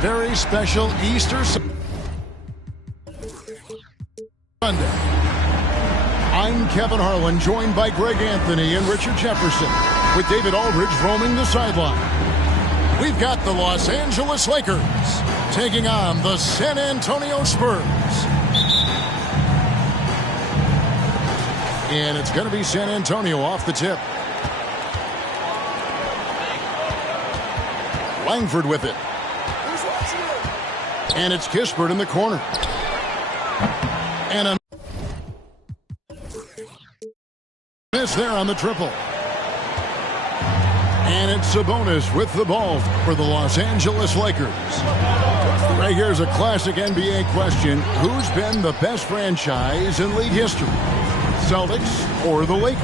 very special Easter Sunday. I'm Kevin Harlan, joined by Greg Anthony and Richard Jefferson, with David Aldridge roaming the sideline. We've got the Los Angeles Lakers taking on the San Antonio Spurs. And it's going to be San Antonio off the tip. Langford with it. And it's Kispert in the corner. And a miss there on the triple. And it's Sabonis with the ball for the Los Angeles Lakers. Right here's a classic NBA question. Who's been the best franchise in league history? Celtics or the Lakers?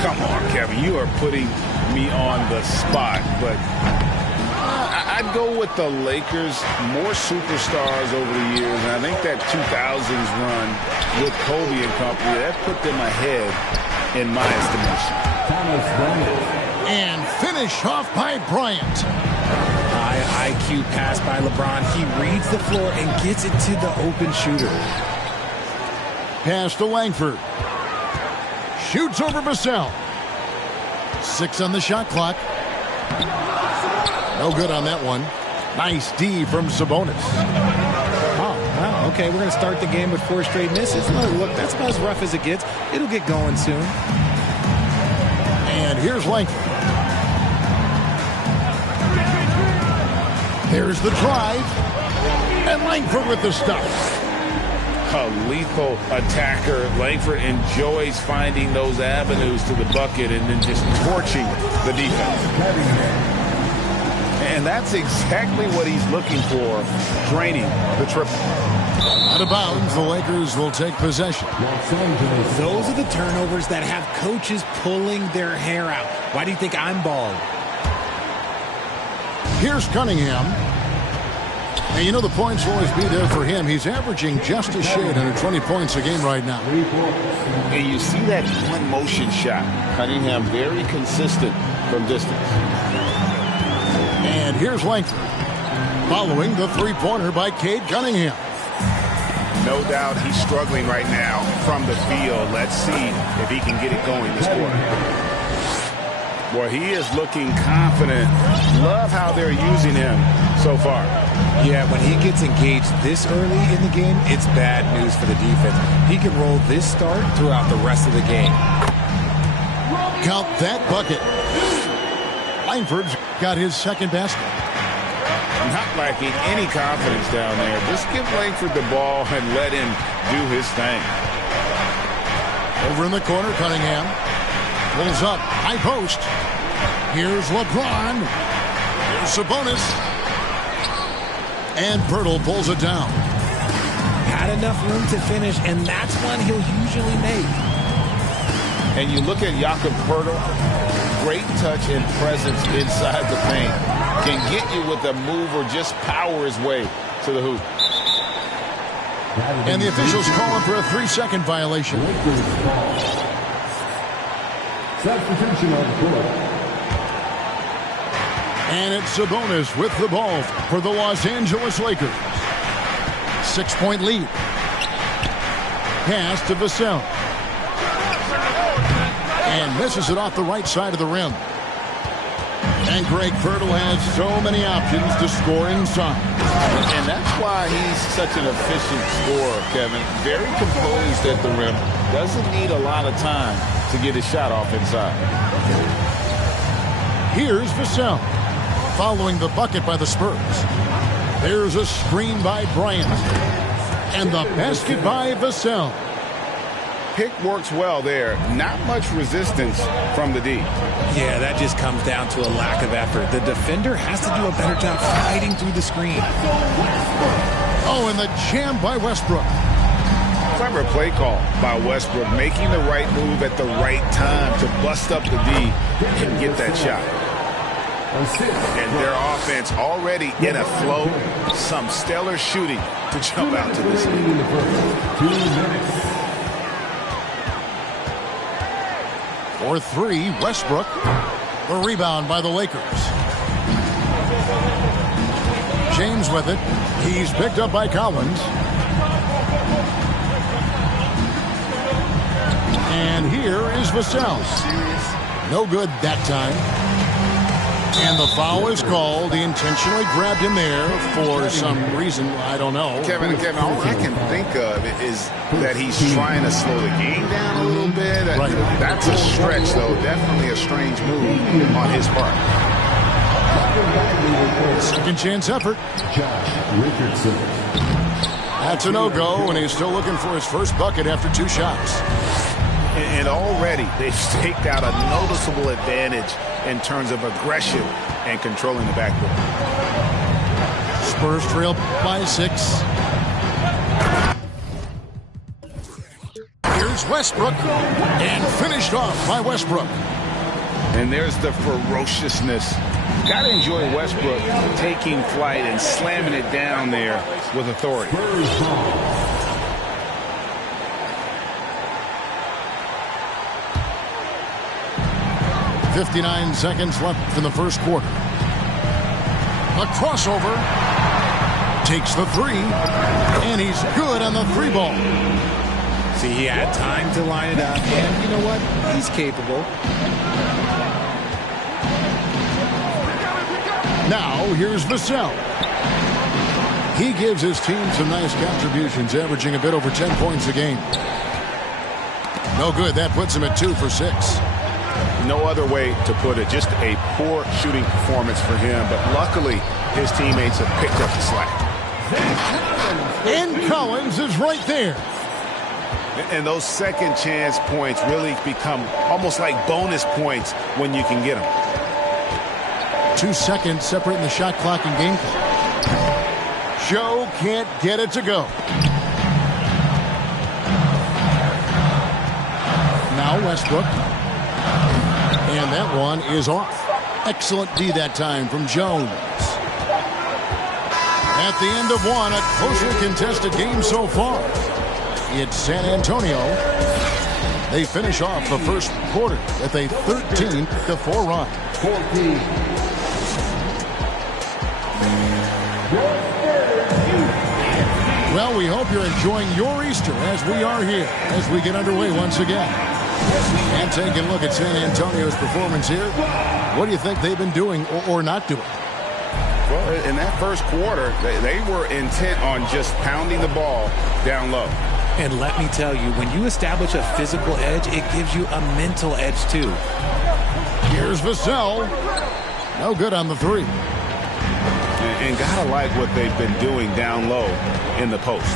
Come on, Kevin. You are putting me on the spot, but I'd go with the Lakers. More superstars over the years, and I think that 2000s run with Kobe and company, that put them ahead in my estimation. And finish off by Bryant. High IQ pass by LeBron. He reads the floor and gets it to the open shooter. Pass to Langford. Shoots over Vassell. 6 on the shot clock. No good on that one. Nice D from Sabonis. Oh, wow. Okay, we're going to start the game with 4 straight misses. Look, that's about as rough as it gets. It'll get going soon. And here's Langford. Here's the drive. And Langford with the stuff. A lethal attacker. Langford enjoys finding those avenues to the bucket and then just torching the defense. And that's exactly what he's looking for, draining the triple. Out of bounds, the Lakers will take possession. Those are the turnovers that have coaches pulling their hair out. Why do you think I'm bald? Here's Cunningham. And you know the points will always be there for him. He's averaging just a shade under 20 points a game right now. And you see that one motion shot. Cunningham very consistent from distance. And here's Langford. Following the three-pointer by Cade Cunningham. No doubt he's struggling right now from the field. Let's see if he can get it going this quarter. Boy, he is looking confident. Love how they're using him so far. Yeah, when he gets engaged this early in the game, it's bad news for the defense. He can roll this start throughout the rest of the game. Count that bucket. Langford's got his second basket. Not lacking any confidence down there. Just give Langford the ball and let him do his thing. Over in the corner, Cunningham. Pulls up, high post. Here's LeBron. Here's Sabonis. And Pirtle pulls it down. Had enough room to finish, and that's one he'll usually make. And you look at Jakob Pirtle, great touch and presence inside the paint. Can get you with a move or just power his way to the hoop. And the officials calling for a 3-second violation. Substitution on the court. And it's Sabonis with the ball for the Los Angeles Lakers. 6-point lead. Pass to Vassell. And misses it off the right side of the rim. And Greg Pirtle has so many options to score inside. And that's why he's such an efficient scorer, Kevin. Very composed at the rim. Doesn't need a lot of time to get his shot off inside. Here's Vassell. Following the bucket by the Spurs. There's a screen by Bryant. And the basket by Vassell. Pick works well there. Not much resistance from the D. Yeah, that just comes down to a lack of effort. The defender has to do a better job fighting through the screen. Oh, and the jam by Westbrook. Clever play call by Westbrook, making the right move at the right time to bust up the D and get that shot. And their offense already in a flow. Some stellar shooting to jump out to this lead. For 3, Westbrook. The rebound by the Lakers. James with it. He's picked up by Collins. And here is Vassell. No good that time. And the foul is called. He intentionally grabbed him there for some reason. I don't know. Kevin, all I can think of is that he's trying to slow the game down a little bit. Right. That's a stretch, though. Definitely a strange move on his part. Second chance effort. Josh Richardson. That's a no-go, and he's still looking for his first bucket after 2 shots. And already they've staked out a noticeable advantage in terms of aggression and controlling the backcourt. Spurs trail by 6. Here's Westbrook, and finished off by Westbrook. And there's the ferociousness. Got to enjoy Westbrook taking flight and slamming it down there with authority. 59 seconds left in the first quarter. A crossover. Takes the 3. And he's good on the 3 ball. See, he had time to line it up. And you know what? He's capable. Now, here's Vassell. He gives his team some nice contributions, averaging a bit over 10 points a game. No good. That puts him at 2 for 6. No other way to put it. Just a poor shooting performance for him. But luckily, his teammates have picked up the slack. And Collins is right there. And those second chance points really become almost like bonus points when you can get them. 2 seconds separating the shot clock and game clock. Joe can't get it to go. Now Westbrook. And that one is off. Excellent D that time from Jones. At the end of one, a closely contested game so far. It's San Antonio. They finish off the first quarter with a 13-4 run. 14. Well, we hope you're enjoying your Easter as we are here as we get underway once again. And taking a look at San Antonio's performance here. What do you think they've been doing or not doing? Well, in that first quarter, they were intent on just pounding the ball down low. And let me tell you, when you establish a physical edge, it gives you a mental edge too. Here's Vassell. No good on the 3. And gotta like what they've been doing down low in the post.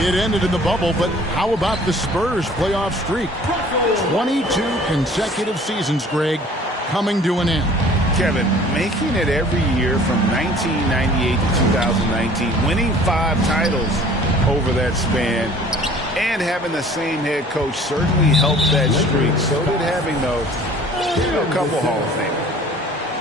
It ended in the bubble, but how about the Spurs playoff streak? 22 consecutive seasons, Greg, coming to an end. Kevin, making it every year from 1998 to 2019, winning 5 titles over that span, and having the same head coach certainly helped that streak. So did having, though, a couple Hall of Famers.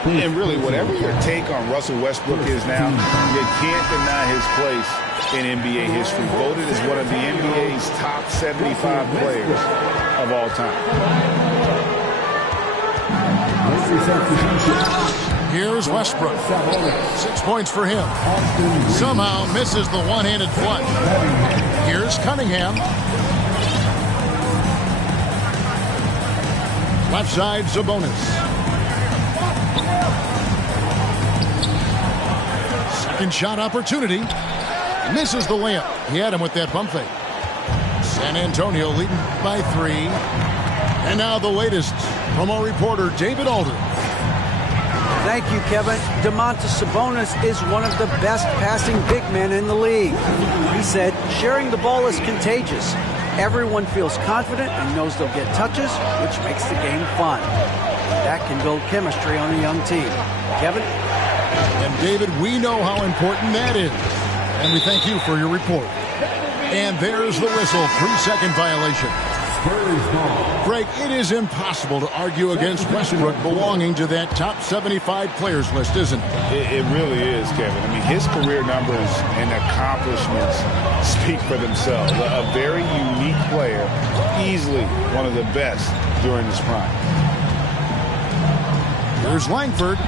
And really, whatever your take on Russell Westbrook is now, you can't deny his place in NBA history. Voted as one of the NBA's top 75 players of all time. Here's Westbrook. 6 points for him. Somehow misses the one-handed flush. Here's Cunningham. Left side, Sabonis. Second shot opportunity. Misses the layup. He had him with that bump fake. San Antonio leading by 3. And now the latest from our reporter, David Aldridge. Thank you, Kevin. Domantas Sabonis is one of the best passing big men in the league. He said, sharing the ball is contagious. Everyone feels confident and knows they'll get touches, which makes the game fun. That can build chemistry on a young team. Kevin? And David, we know how important that is. And we thank you for your report. And there's the whistle. 3-second violation. Greg, it is impossible to argue against Westbrook belonging to that top 75 players list, isn't it? It really is, Kevin. I mean, his career numbers and accomplishments speak for themselves. A very unique player, easily one of the best during his prime. Here's Langford.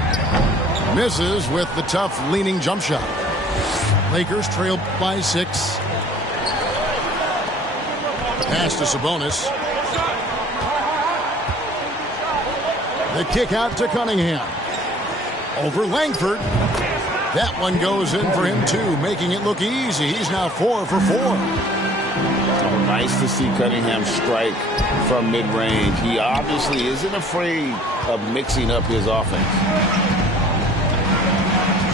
Misses with the tough leaning jump shot. Lakers trail by 6. Pass to Sabonis. The kick out to Cunningham. Over Langford. That one goes in for him too, making it look easy. He's now 4 for 4. Oh, nice to see Cunningham strike from mid-range. He obviously isn't afraid of mixing up his offense.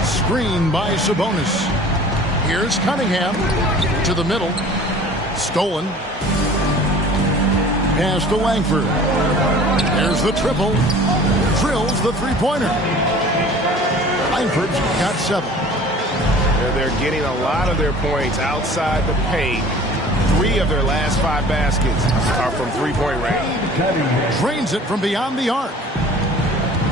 Screen by Sabonis. Here's Cunningham to the middle. Stolen. Pass to Langford. There's the triple. Drills the three-pointer. Langford's got 7. They're getting a lot of their points outside the paint. 3 of their last 5 baskets are from three-point range. Drains it from beyond the arc.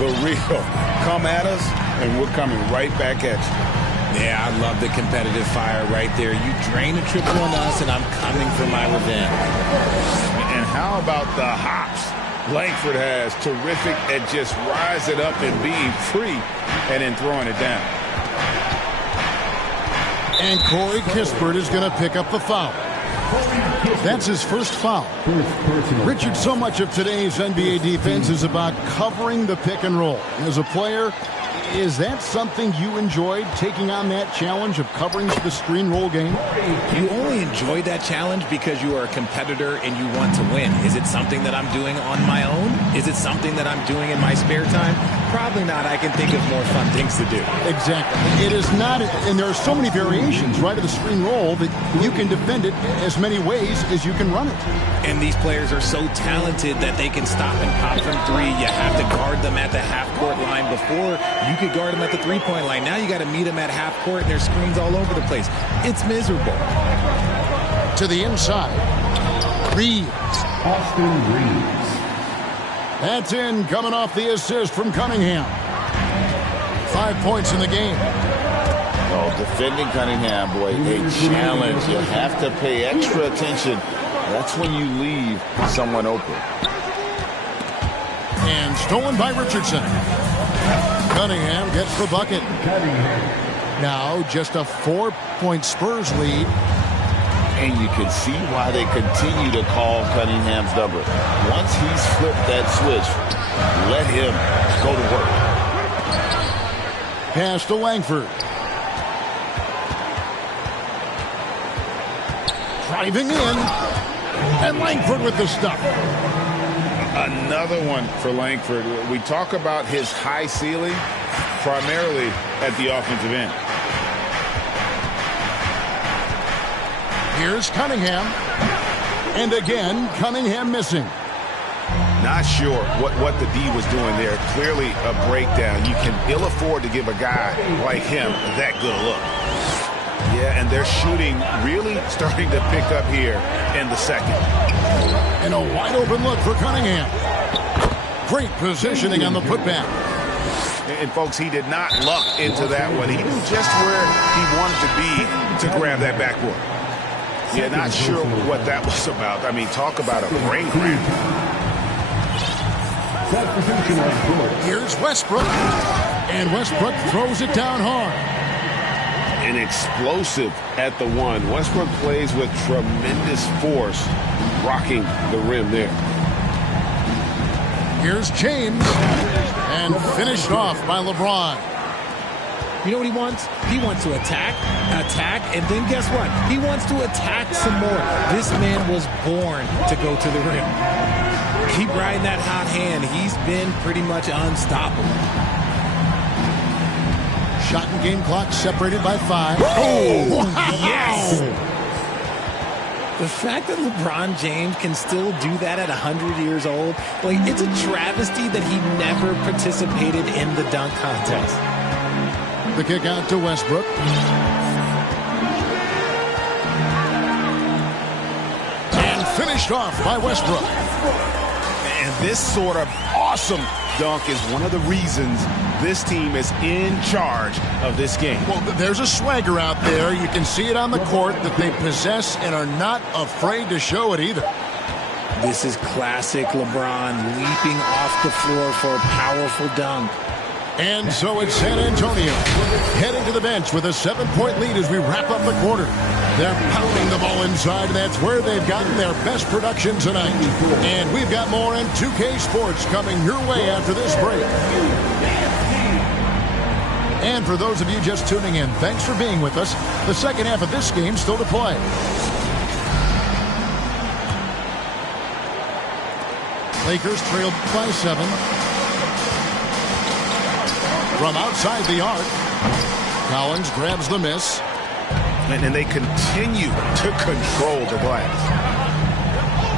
The real. Come at us, and we're coming right back at you. Yeah, I love the competitive fire right there. You drain a triple on us, and I'm coming for my revenge. And how about the hops Langford has? Terrific at just rising up and being free and then throwing it down. And Corey Kispert is going to pick up the foul. That's his first foul. Richard, so much of today's NBA defense is about covering the pick and roll. As a player, is that something you enjoyed, taking on that challenge of covering the screen roll game? You only enjoy that challenge because you are a competitor and you want to win. Is it something that I'm doing on my own? Is it something that I'm doing in my spare time? Probably not. I can think of more fun things to do. Exactly. It is not, and there are so many variations, right, of the screen roll that you can defend it as many ways as you can run it. And these players are so talented that they can stop and pop from 3. You have to guard them at the half-court line. Before, you could guard them at the three-point line. Now you got to meet them at half-court, and there's screens all over the place. It's miserable. To the inside. Reeves. Austin Reeves. That's in, coming off the assist from Cunningham. 5 points in the game. Oh, defending Cunningham, boy, a challenge. You have to pay extra attention. That's when you leave someone open. And stolen by Richardson. Cunningham gets the bucket. Now just a 4-point Spurs lead. And you can see why they continue to call Cunningham's number. Once he's flipped that switch, let him go to work. Pass to Langford. Driving in. And Langford with the stuff. Another one for Langford. We talk about his high ceiling primarily at the offensive end. Here's Cunningham. And again, Cunningham missing. Not sure what the D was doing there. Clearly a breakdown. You can ill afford to give a guy like him that good a look. Yeah, and they're shooting really starting to pick up here in the second. And a wide open look for Cunningham. Great positioning on the putback. And folks, he did not luck into that one. He knew just where he wanted to be to grab that backboard. Yeah, not sure what that was about. I mean, talk about a brain cramp. Here's Westbrook. And Westbrook throws it down hard. And explosive at the one. Westbrook plays with tremendous force, rocking the rim there. Here's James. And finished off by LeBron. You know what he wants? He wants to attack, and then guess what? He wants to attack some more. This man was born to go to the rim. Keep riding that hot hand. He's been pretty much unstoppable. Shot and game clock separated by 5. Oh, wow. Yes! The fact that LeBron James can still do that at 100 years old, like, it's a travesty that he never participated in the dunk contest. The kick out to Westbrook. And finished off by Westbrook. And this sort of awesome dunk is one of the reasons this team is in charge of this game. Well, there's a swagger out there. You can see it on the court that they possess and are not afraid to show it either. This is classic LeBron leaping off the floor for a powerful dunk. And so it's San Antonio heading to the bench with a 7-point lead as we wrap up the quarter. They're pounding the ball inside, and that's where they've gotten their best production tonight. And we've got more in 2K Sports coming your way after this break. And for those of you just tuning in, thanks for being with us. The second half of this game still to play. Lakers trailed by 7. From outside the arc, Collins grabs the miss. And they continue to control the glass.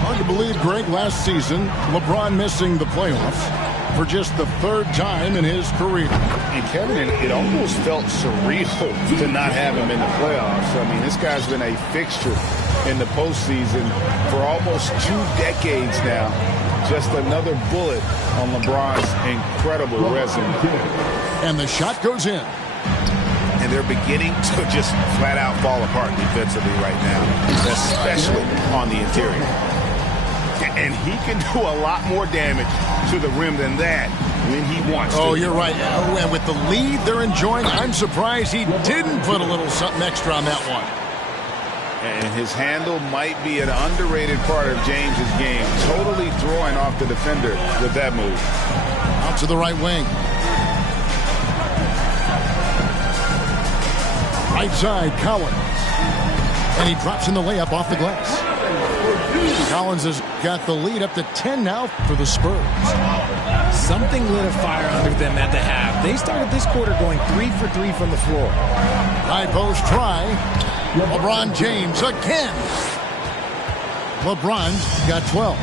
Hard to believe, Greg, last season, LeBron missing the playoffs for just the 3rd time in his career. And Kevin, it almost felt surreal to not have him in the playoffs. I mean, this guy's been a fixture in the postseason for almost 2 decades now. Just another bullet on LeBron's incredible resume. And the shot goes in. And they're beginning to just flat out fall apart defensively right now, especially on the interior. And he can do a lot more damage to the rim than that when he wants to. Oh, you're right. And with the lead they're enjoying, I'm surprised he didn't put a little something extra on that one. And his handle might be an underrated part of James's game. Totally throwing off the defender with that move. Out to the right wing. Right side, Collins. And he drops in the layup off the glass. Collins has got the lead up to 10 now for the Spurs. Something lit a fire under them at the half. They started this quarter going 3 for 3 from the floor. High post try. LeBron James again. LeBron's got 12.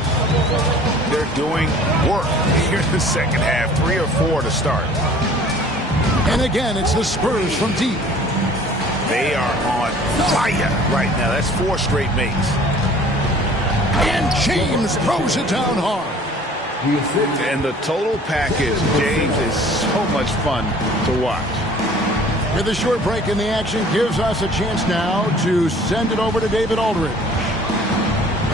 They're doing work here in the second half. 3 or 4 to start. And again, it's the Spurs from deep. They are on fire right now. That's 4 straight makes. And James throws it down hard. And the total package, James, is so much fun to watch. With a short break in the action, gives us a chance now to send it over to David Aldridge.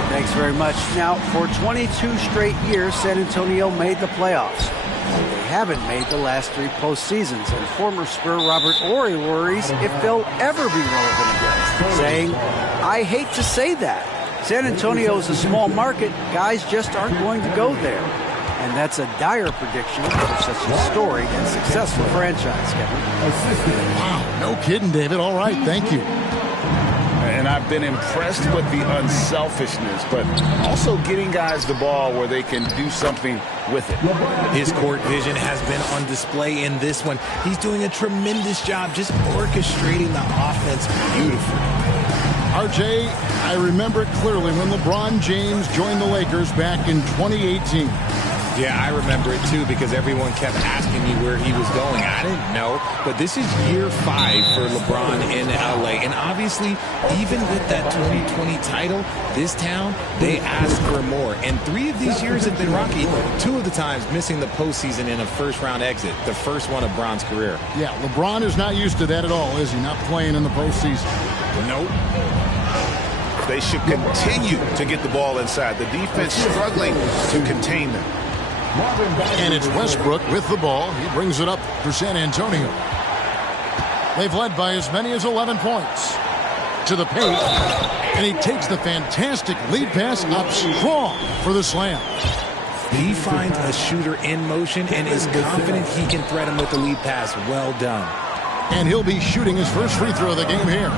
Thanks very much. Now, for 22 straight years, San Antonio made the playoffs. They haven't made the last 3 postseasons, and former Spur Robert Horry worries if they'll ever be relevant again, saying, I hate to say that. San Antonio is a small market. Guys just aren't going to go there. And that's a dire prediction for such a storied and successful franchise, Kevin. Wow, no kidding, David. All right, thank you. And I've been impressed with the unselfishness, but also getting guys the ball where they can do something with it. His court vision has been on display in this one. He's doing a tremendous job just orchestrating the offense beautifully. RJ, I remember clearly when LeBron James joined the Lakers back in 2018. Yeah, I remember it too because everyone kept asking me where he was going. I didn't know, but this is year 5 for LeBron in LA. And obviously, even with that 2020 title, this town, they asked for more. And 3 of these years have been rocky. 2 of the times missing the postseason in a first-round exit, the first one of Bron's career. Yeah, LeBron is not used to that at all, is he? Not playing in the postseason. Nope. They should continue to get the ball inside. The defense struggling to contain them. And it's Westbrook with the ball. He brings it up for San Antonio. They've led by as many as 11 points. To the paint. And he takes the fantastic lead pass up strong for the slam. He finds a shooter in motion and is confident he can threat him with the lead pass. Well done. And he'll be shooting his first free throw of the game here.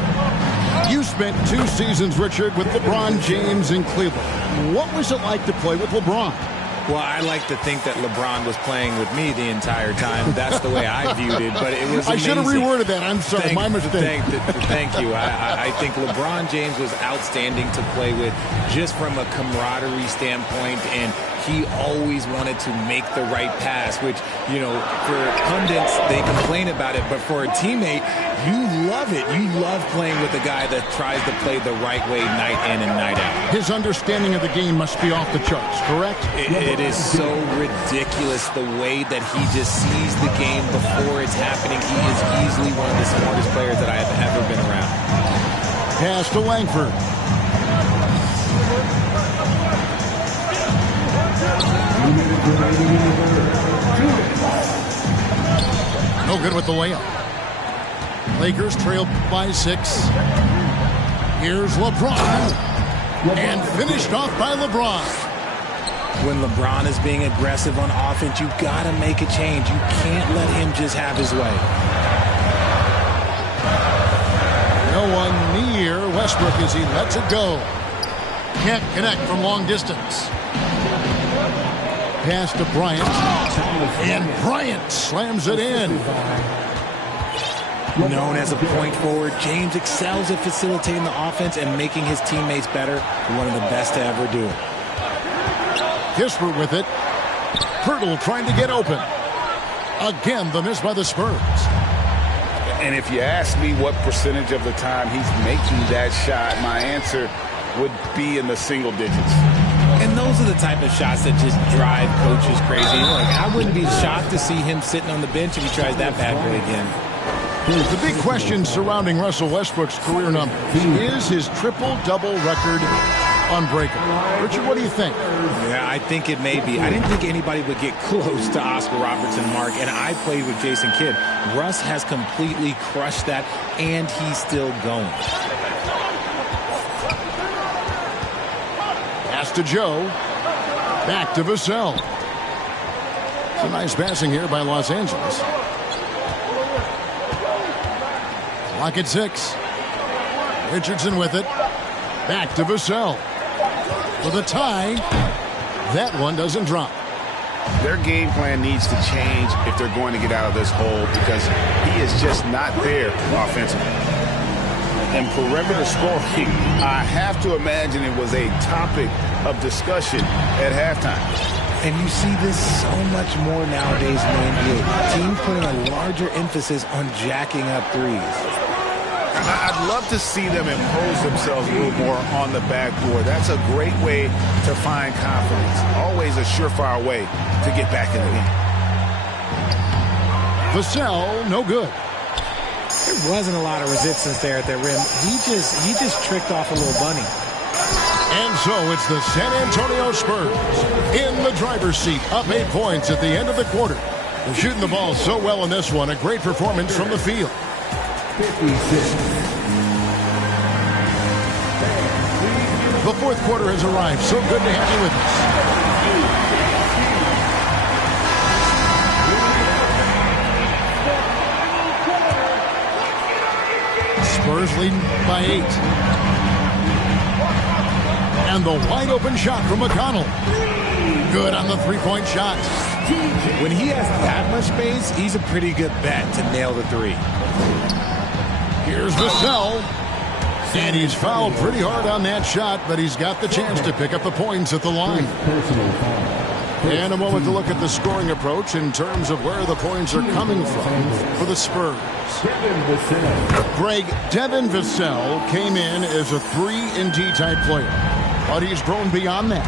You spent 2 seasons, Richard, with LeBron James in Cleveland. What was it like to play with LeBron? Well, I like to think that LeBron was playing with me the entire time. That's the way I viewed it, but it was amazing. I should have reworded that. I'm sorry, my mistake. Thank you. I think LeBron James was outstanding to play with just from a camaraderie standpoint, and he always wanted to make the right pass, which, you know, for pundits, they complain about it, but for a teammate, you love it. You love playing with a guy that tries to play the right way night in and night out. His understanding of the game must be off the charts, correct? It is so ridiculous the way that he just sees the game before it's happening. He is easily one of the smartest players that I have ever been around. Pass to Langford. No good with the layup. Lakers trail by 6. Here's LeBron. And finished off by LeBron. When LeBron is being aggressive on offense, you got to make a change. You can't let him just have his way. No one near Westbrook as he lets it go. Can't connect from long distance. Pass to Bryant. And Bryant slams it in. Known as a point forward, James excels at facilitating the offense and making his teammates better. One of the best to ever do it. Kispert with it. Pirtle trying to get open. Again, the miss by the Spurs. And if you ask me what percentage of the time he's making that shot, my answer would be in the single digits. And those are the type of shots that just drive coaches crazy. Like, I wouldn't be shocked to see him sitting on the bench if he tries that bad boy again. The big question surrounding Russell Westbrook's career numbers is his triple-double record unbreakable. Richard, what do you think? Yeah, I think it may be. I didn't think anybody would get close to Oscar Robertson Mark, and I played with Jason Kidd. Russ has completely crushed that, and he's still going. Pass to Joe. Back to Vassell. It's a nice passing here by Los Angeles. Clock at 6. Richardson with it. Back to Vassell. For the tie. That one doesn't drop. Their game plan needs to change if they're going to get out of this hole because he is just not there offensively. And perimeter scoring, I have to imagine it was a topic of discussion at halftime. And you see this so much more nowadays in the NBA. Teams putting a larger emphasis on jacking up threes. I'd love to see them impose themselves a little more on the backboard. That's a great way to find confidence. Always a surefire way to get back in the game. Vassell, no good. There wasn't a lot of resistance there at the rim. He just tricked off a little bunny. And so it's the San Antonio Spurs in the driver's seat, up 8 points at the end of the quarter. They're shooting the ball so well in this one. A great performance from the field. 56. The fourth quarter has arrived. So good to have you with us. Spurs leading by 8. And the wide open shot from McConnell. Good on the three-point shot. When he has that much space, he's a pretty good bet to nail the three. Here's Vassell. And he's fouled pretty hard on that shot, but he's got the chance to pick up the points at the line. And a moment to look at the scoring approach in terms of where the points are coming from for the Spurs. Greg, Devin Vassell came in as a 3-and-D type player, but he's grown beyond that.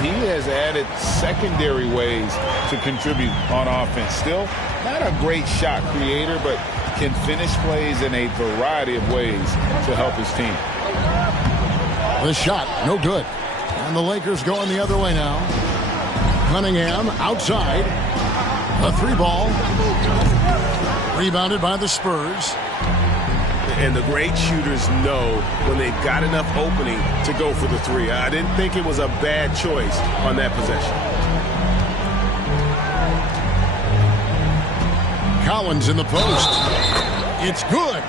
He has added secondary ways to contribute on offense. Still not a great shot creator, but can finish plays in a variety of ways to help his team. The shot, no good. And the Lakers going the other way now. Cunningham outside. A 3-ball. Rebounded by the Spurs. And the great shooters know when they've got enough opening to go for the three. I didn't think it was a bad choice on that possession. Collins in the post. It's good.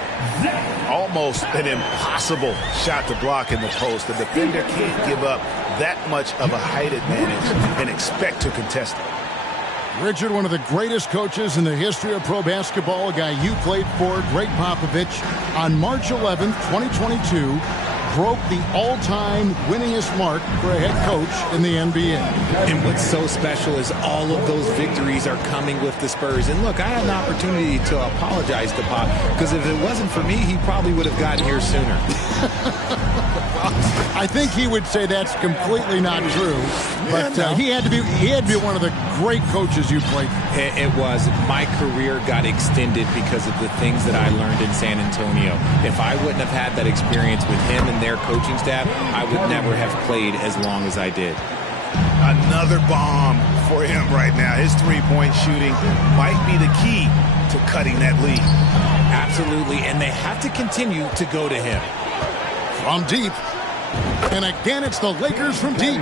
Almost an impossible shot to block in the post. The defender can't give up that much of a height advantage and expect to contest it. Richard, one of the greatest coaches in the history of pro basketball, a guy you played for, Greg Popovich, on March 11th, 2022, broke the all-time winningest mark for a head coach in the NBA. And what's so special is all of those victories are coming with the Spurs. And look, I had an opportunity to apologize to Pop, because if it wasn't for me, he probably would have gotten here sooner. I think he would say that's completely not true. But he had to be one of the great coaches you played for. It was. My career got extended because of the things that I learned in San Antonio. If I wouldn't have had that experience with him and their coaching staff, I would never have played as long as I did. Another bomb for him right now. His three-point shooting might be the key to cutting that lead. Absolutely, and they have to continue to go to him. From deep. And again, it's the Lakers from deep.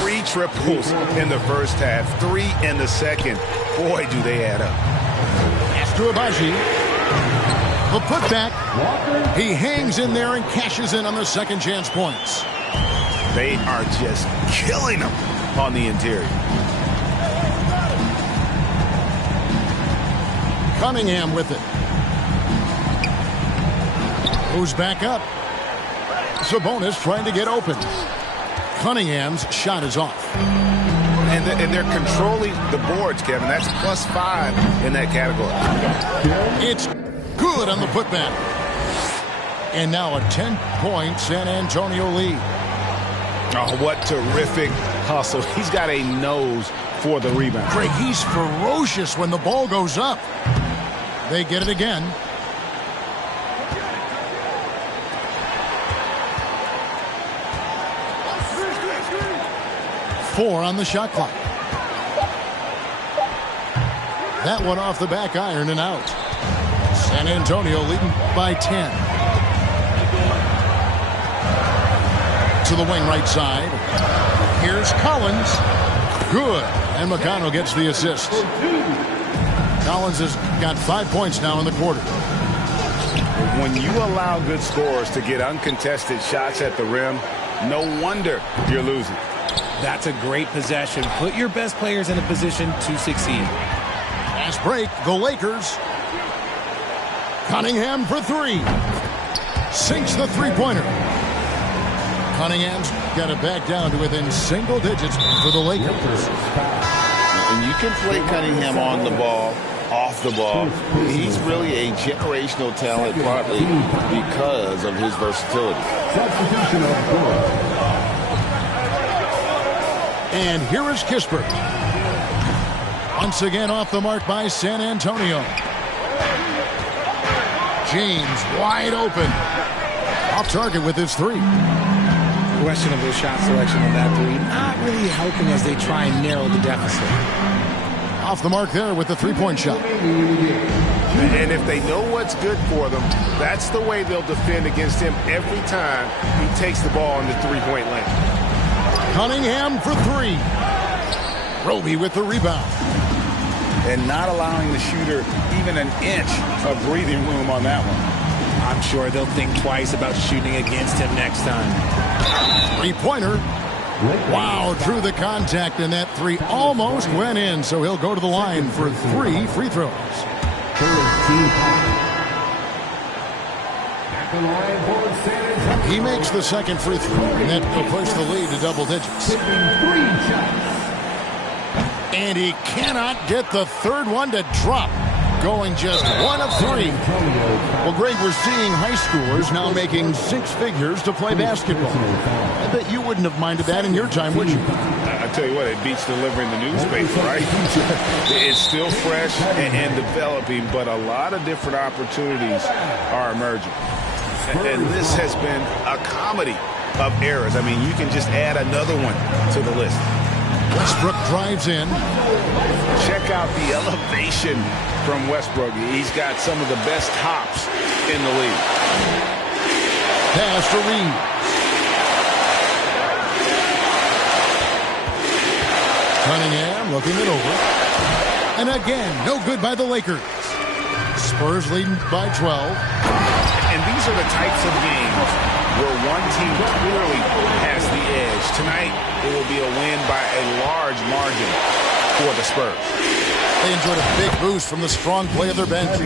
3 triples in the first half, 3 in the second. Boy, do they add up. To Abaji. The putback. He hangs in there and cashes in on the second chance points. They are just killing them on the interior. Cunningham with it. Moves back up. Sabonis trying to get open. Cunningham's shot is off. And they're controlling the boards, Kevin. That's +5 in that category. It's good on the putback. And now a 10-point San Antonio lead. Oh, what terrific hustle. He's got a nose for the rebound. Greg, he's ferocious when the ball goes up. They get it again. Four on the shot clock. That one off the back iron and out. San Antonio leading by 10. To the wing right side. Here's Collins. Good. And McConnell gets the assist. Collins has got 5 points now in the quarter. When you allow good scorers to get uncontested shots at the rim, no wonder you're losing. That's a great possession. Put your best players in a position to succeed. Fast break, the Lakers. Cunningham for 3. Sinks the three-pointer. Cunningham's got it back down to within single digits for the Lakers. And you can play Cunningham on the ball, off the ball. He's really a generational talent, partly because of his versatility. Substitution of 4. And here is Kispert. Once again off the mark by San Antonio. James wide open. Off target with his 3. Questionable shot selection on that 3. Not really helping as they try and narrow the deficit. Off the mark there with the 3-point shot. And if they know what's good for them, that's the way they'll defend against him every time he takes the ball in the 3-point lane. Cunningham for 3. Roby with the rebound. And not allowing the shooter even an inch of breathing room on that one. I'm sure they'll think twice about shooting against him next time. 3-pointer. Wow, through the contact, and that 3 almost went in, so he'll go to the line for 3 free throws. He makes the second free throw, and that will push the lead to double digits. And he cannot get the third one to drop, going just 1 of 3. Well, Greg, we're seeing high schoolers now making 6 figures to play basketball. I bet you wouldn't have minded that in your time, would you? I tell you what, it beats delivering the newspaper, right? It's still fresh and developing, but a lot of different opportunities are emerging. And this has been a comedy of errors. I mean, you can just add another one to the list. Westbrook drives in. Check out the elevation from Westbrook. He's got some of the best hops in the league. Pass to Reeves. Cunningham looking it over. And again, no good by the Lakers. Spurs leading by 12. And these are the types of games where one team clearly has the edge. Tonight, it will be a win by a large margin for the Spurs. They enjoyed a big boost from the strong play of their bench.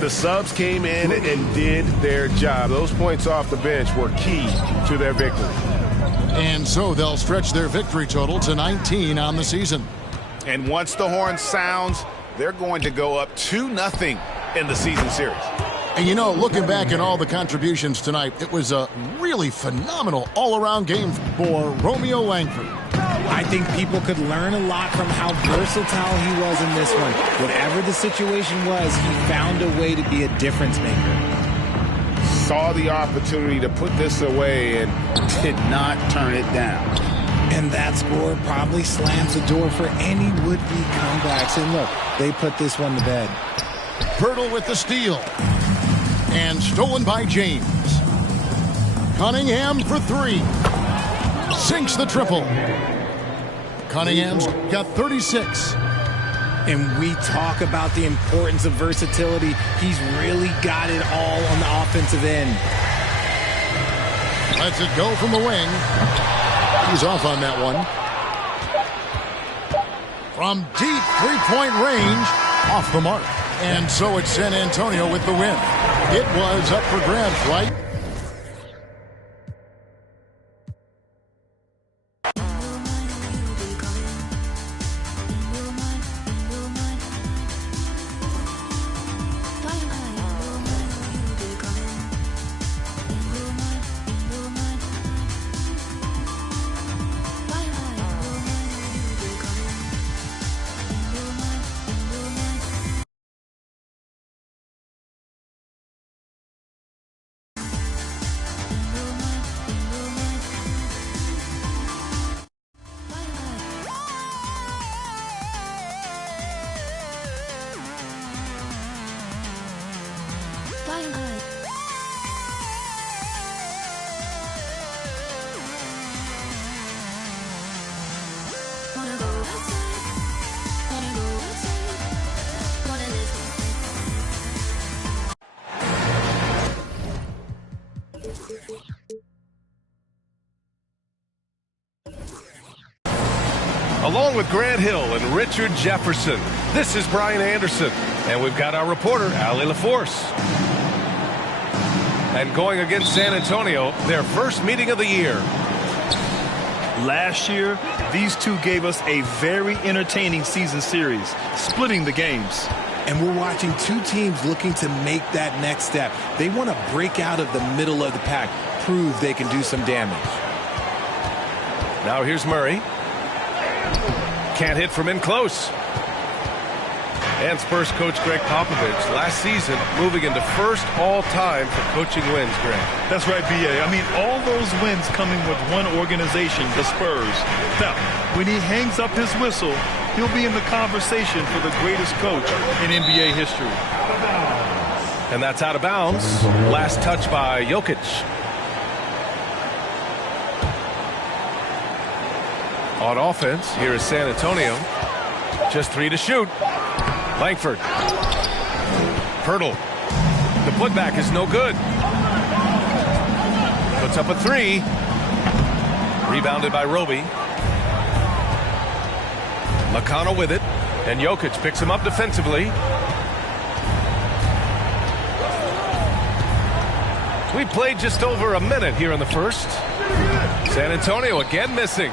The subs came in and did their job. Those points off the bench were key to their victory. And so they'll stretch their victory total to 19 on the season. And once the horn sounds, they're going to go up 2-0 in the season series. And you know, looking back at all the contributions tonight, it was a really phenomenal all-around game for Romeo Langford. I think people could learn a lot from how versatile he was in this one. Whatever the situation was, he found a way to be a difference maker. Saw the opportunity to put this away and did not turn it down. And that score probably slams the door for any would-be comebacks. And look, they put this one to bed. Pirtle with the steal. And stolen by James. Cunningham for three. Sinks the triple. Cunningham's got 36. And we talk about the importance of versatility. He's really got it all on the offensive end. Lets it go from the wing. He's off on that one. From deep three-point range, off the mark. And so it's San Antonio with the win. It was up for grabs, right? Along with Grant Hill and Richard Jefferson, this is Brian Anderson, and we've got our reporter, Allie LaForce. And going against San Antonio, their first meeting of the year. Last year, these two gave us a very entertaining season series, splitting the games. And we're watching two teams looking to make that next step. They want to break out of the middle of the pack, prove they can do some damage. Now here's Murray. Can't hit from in close. And Spurs coach Greg Popovich last season moving into first all-time for coaching wins, Greg. That's right, B.A. I mean, all those wins coming with one organization, the Spurs. Now, when he hangs up his whistle, he'll be in the conversation for the greatest coach in NBA history. And that's out of bounds. Last touch by Jokic. On offense, here is San Antonio. Just three to shoot. Langford. Pirtle. The putback is no good. Puts up a three. Rebounded by Roby. Lacano with it. And Jokic picks him up defensively. We played just over a minute here in the first. San Antonio again missing.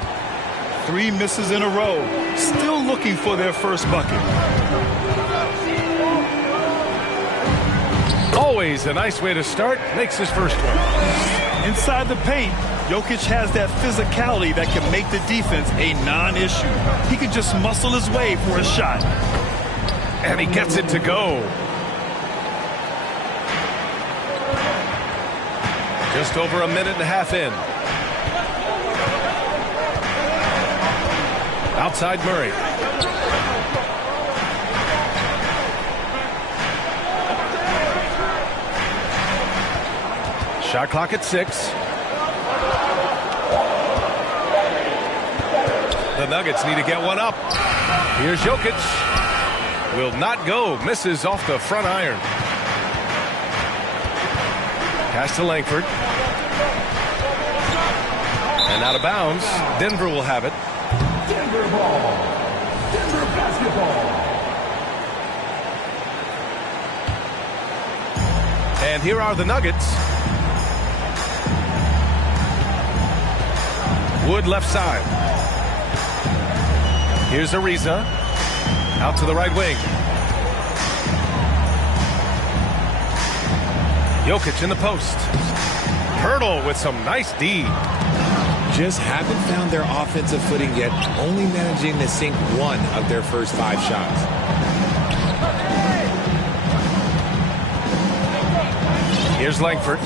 3 misses in a row. Still looking for their first bucket. Always a nice way to start. Makes his first one. Inside the paint, Jokic has that physicality that can make the defense a non-issue. He can just muscle his way for a shot. And he gets it to go. Just over a minute and a half in. Outside Murray. Shot clock at 6. The Nuggets need to get one up. Here's Jokic. Will not go. Misses off the front iron. Pass to Langford. And out of bounds. Denver will have it. Denver ball. Denver basketball. And here are the Nuggets. Wood left side. Here's Ariza. Out to the right wing. Jokic in the post. Pirtle with some nice D. Just haven't found their offensive footing yet, only managing to sink one of their first 5 shots. Here's Langford.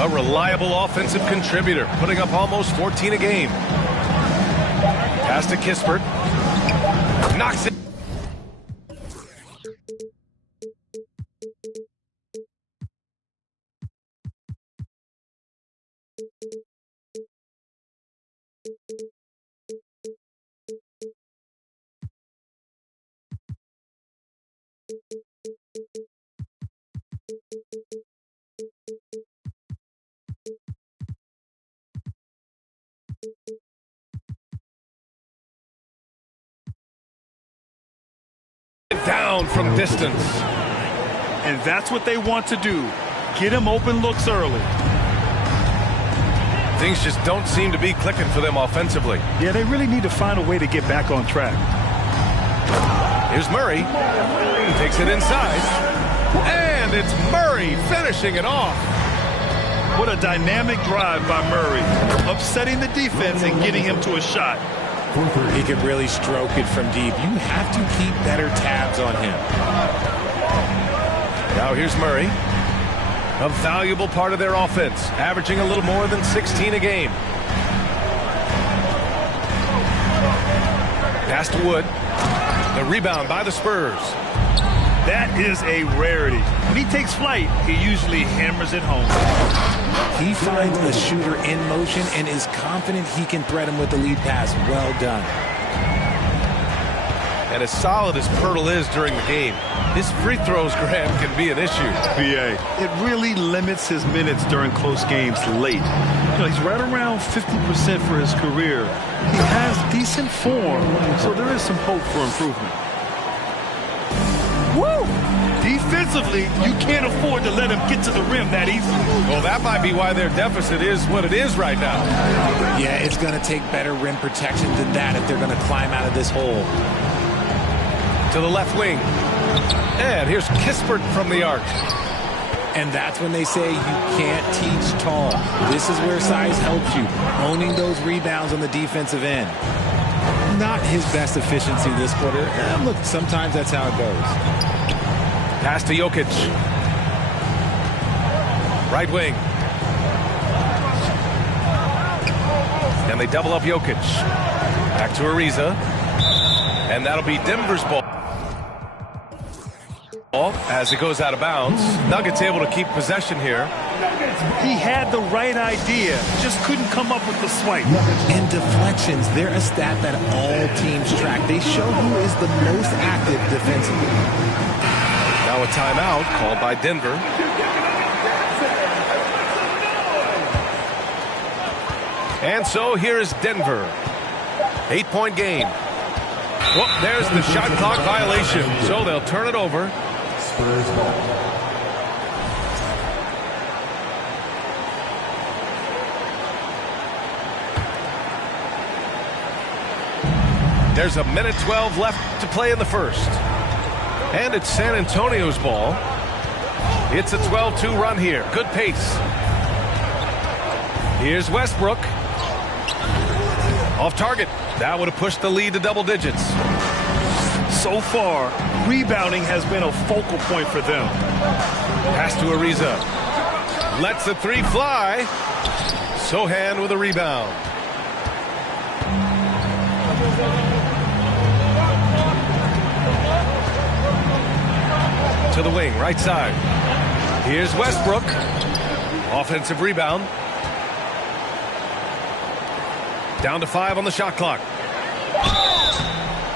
A reliable offensive contributor, putting up almost 14 a game. Pass to Kispert. Knocks it. down from distance. And that's what they want to do. Get him open looks early. Things just don't seem to be clicking for them offensively. Yeah, they really need to find a way to get back on track. Here's Murray. Takes it inside. And it's Murray finishing it off. What a dynamic drive by Murray. Upsetting the defense and getting him to a shot. He could really stroke it from deep. You have to keep better tabs on him. Now here's Murray. A valuable part of their offense, averaging a little more than 16 a game. Pass to Wood. The rebound by the Spurs. That is a rarity. When he takes flight, he usually hammers it home. He finds a shooter in motion and is confident he can thread him with the lead pass. Well done. And as solid as Pirtle is during the game, his free throws, Graham, can be an issue. BA, it really limits his minutes during close games late. He's right around 50% for his career. He has decent form, so there is some hope for improvement. Woo! Defensively, you can't afford to let him get to the rim that easily. Well, that might be why their deficit is what it is right now. Yeah, it's going to take better rim protection than that if they're going to climb out of this hole. To the left wing. And here's Kispert from the arc. And that's when they say you can't teach tall. This is where size helps you. Owning those rebounds on the defensive end. Not his best efficiency this quarter. Look, sometimes that's how it goes. Pass to Jokic. Right wing. And they double up Jokic. Back to Ariza. And that'll be Denver's ball. As it goes out of bounds. Nuggets able to keep possession here. He had the right idea, just couldn't come up with the swipe. And deflections, they're a stat that all teams track. They show who is the most active defensively. Now a timeout called by Denver. And so here is Denver. 8-point game. Well, there's the shot clock violation, so they'll turn it over. Spurs ball. There's a minute 12 left to play in the first. And it's San Antonio's ball. It's a 12-2 run here. Good pace. Here's Westbrook. Off target. That would have pushed the lead to double digits. So far, rebounding has been a focal point for them. Pass to Ariza. Lets the three fly. Sohan with a rebound. To the wing, right side. Here's Westbrook. Offensive rebound. Down to 5 on the shot clock.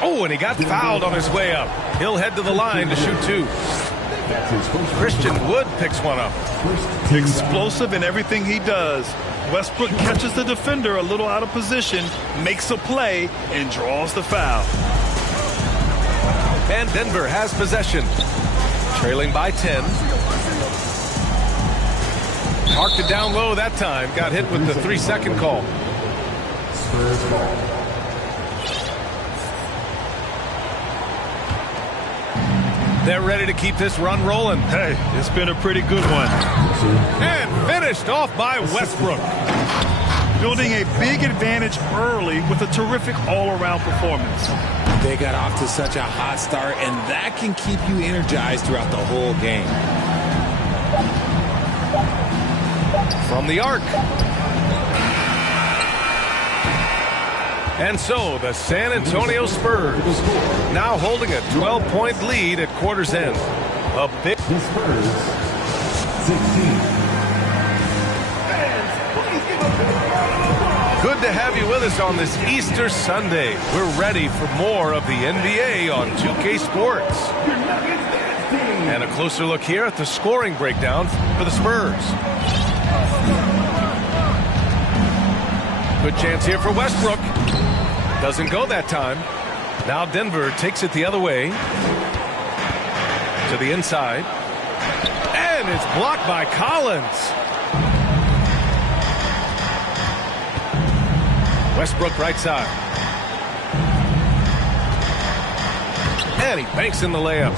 Oh, and he got fouled on his way up. He'll head to the line to shoot 2. Christian Wood picks one up. Explosive in everything he does. Westbrook catches the defender a little out of position, makes a play, and draws the foul. And Denver has possession. Trailing by 10. Parked it down low that time. Got hit with the 3-second call. Spurs ball. They're ready to keep this run rolling. Hey, it's been a pretty good one. And finished off by Westbrook. Building a big advantage early with a terrific all-around performance. They got off to such a hot start, and that can keep you energized throughout the whole game. From the arc. And so the San Antonio Spurs now holding a 12-point lead at quarter's end. A big... The Spurs, 16. Good to have you with us on this Easter Sunday. We're ready for more of the NBA on 2K Sports. And a closer look here at the scoring breakdown for the Spurs. Good chance here for Westbrook. Doesn't go that time. Now Denver takes it the other way. To the inside. And it's blocked by Collins. Westbrook right side. And he banks in the layup.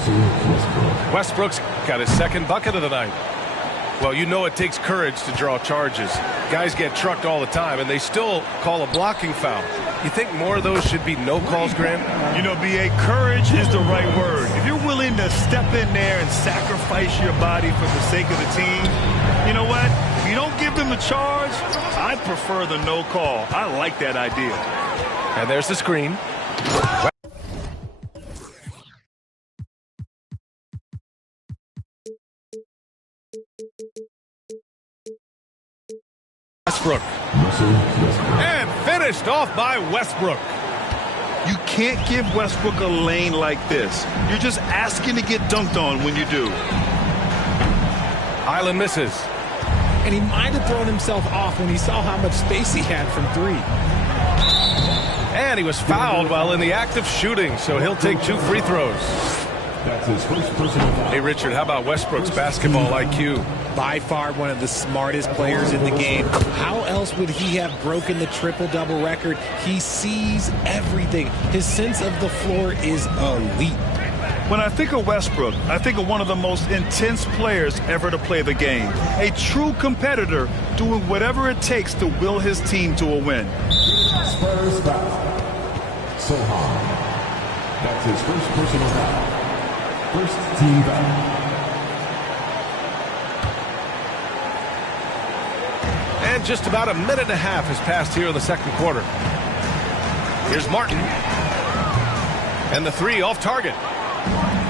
Westbrook's got his second bucket of the night. Well, you know it takes courage to draw charges. Guys get trucked all the time, and they still call a blocking foul. You think more of those should be no calls, Grant? You know, B.A., courage is the right word. If you're willing to step in there and sacrifice your body for the sake of the team, you know what? If you don't give them the charge, I prefer the no call. I like that idea. And there's the screen. Westbrook. And finished off by Westbrook. You can't give Westbrook a lane like this. You're just asking to get dunked on when you do. Highland misses. And he might have thrown himself off when he saw how much space he had from three. And he was fouled while in the act of shooting, so he'll take 2 free throws. That's his first personal foul. Hey, Richard, how about Westbrook's basketball IQ? By far one of the smartest players in the game. How else would he have broken the triple-double record? He sees everything. His sense of the floor is elite. When I think of Westbrook, I think of one of the most intense players ever to play the game. A true competitor doing whatever it takes to will his team to a win. Spurs foul. Sohan. That's his first personal foul. First team foul. And just about a minute and a half has passed here in the second quarter. Here's Martin. And the three off target.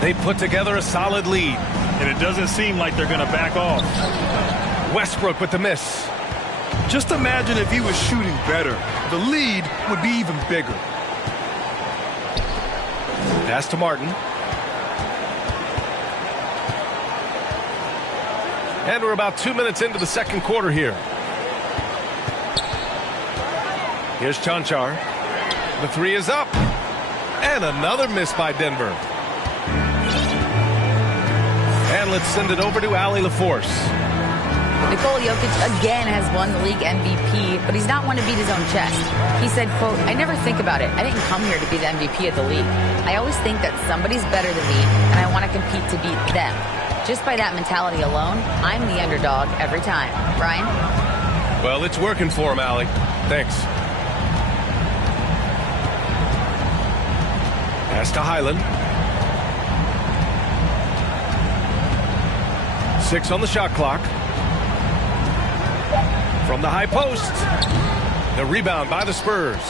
They put together a solid lead. And it doesn't seem like they're going to back off. Westbrook with the miss. Just imagine if he was shooting better. The lead would be even bigger. Pass to Martin. And we're about 2 minutes into the second quarter here. Here's Chanchar. The three is up. And another miss by Denver. And let's send it over to Allie LaForce. Nikola Jokic again has won the league MVP, but he's not one to beat his own chest. He said, quote, "I never think about it. I didn't come here to be the MVP of the league. I always think that somebody's better than me, and I want to compete to beat them. Just by that mentality alone, I'm the underdog every time." Brian? Well, it's working for him, Allie. Thanks. Pass to Highland. 6 on the shot clock. From the high post. The rebound by the Spurs.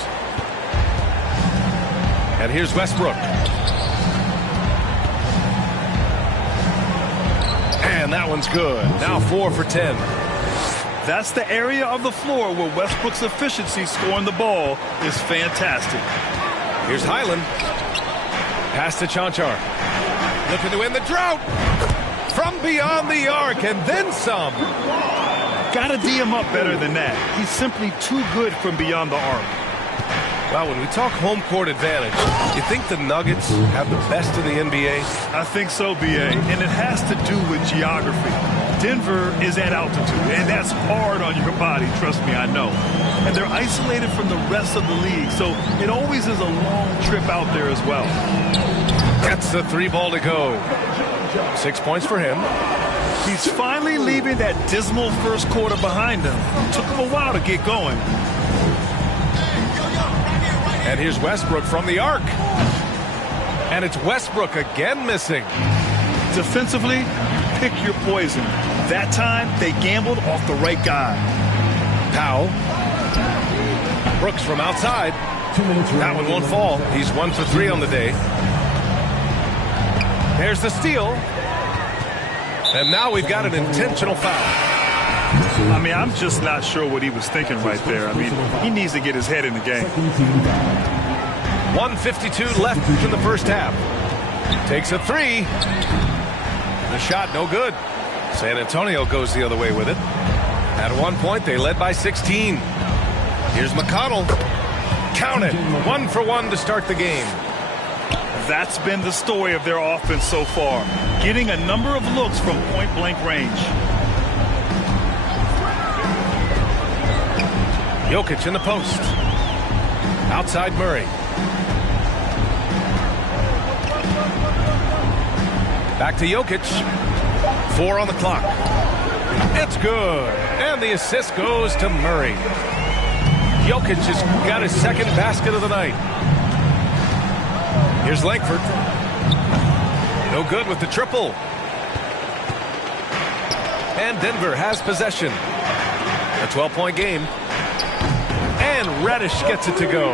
And here's Westbrook. And that one's good. Now 4 for 10. That's the area of the floor where Westbrook's efficiency scoring the ball is fantastic. Here's Highland. Pass to Chanchar. Looking to win the drought. From beyond the arc and then some. Gotta D him up better than that. He's simply too good from beyond the arc. Wow, when we talk home court advantage, you think the Nuggets have the best of the NBA? I think so, B.A., and it has to do with geography. Denver is at altitude, and that's hard on your body, trust me, I know. And they're isolated from the rest of the league, so it always is a long trip out there as well. That's the 3 ball to go. 6 points for him. He's finally leaving that dismal first quarter behind him. Took him a while to get going. And here's Westbrook from the arc. And it's Westbrook again missing. Defensively, pick your poison. That time, they gambled off the right guy. Powell. Brooks from outside. That one won't fall. He's 1 for 3 on the day. There's the steal. And now we've got an intentional foul. I mean, I'm just not sure what he was thinking right there. I mean, he needs to get his head in the game. 1:52 left in the first half. Takes a 3. The shot no good. San Antonio goes the other way with it. At one point, they led by 16. Here's McConnell. Count it. 1 for 1 to start the game. That's been the story of their offense so far, getting a number of looks from point-blank range. Jokic in the post. Outside Murray. Back to Jokic. 4 on the clock. It's good. And the assist goes to Murray. Jokic has got his second basket of the night. Here's Langford. No good with the triple. And Denver has possession. A 12-point game. And Reddish gets it to go.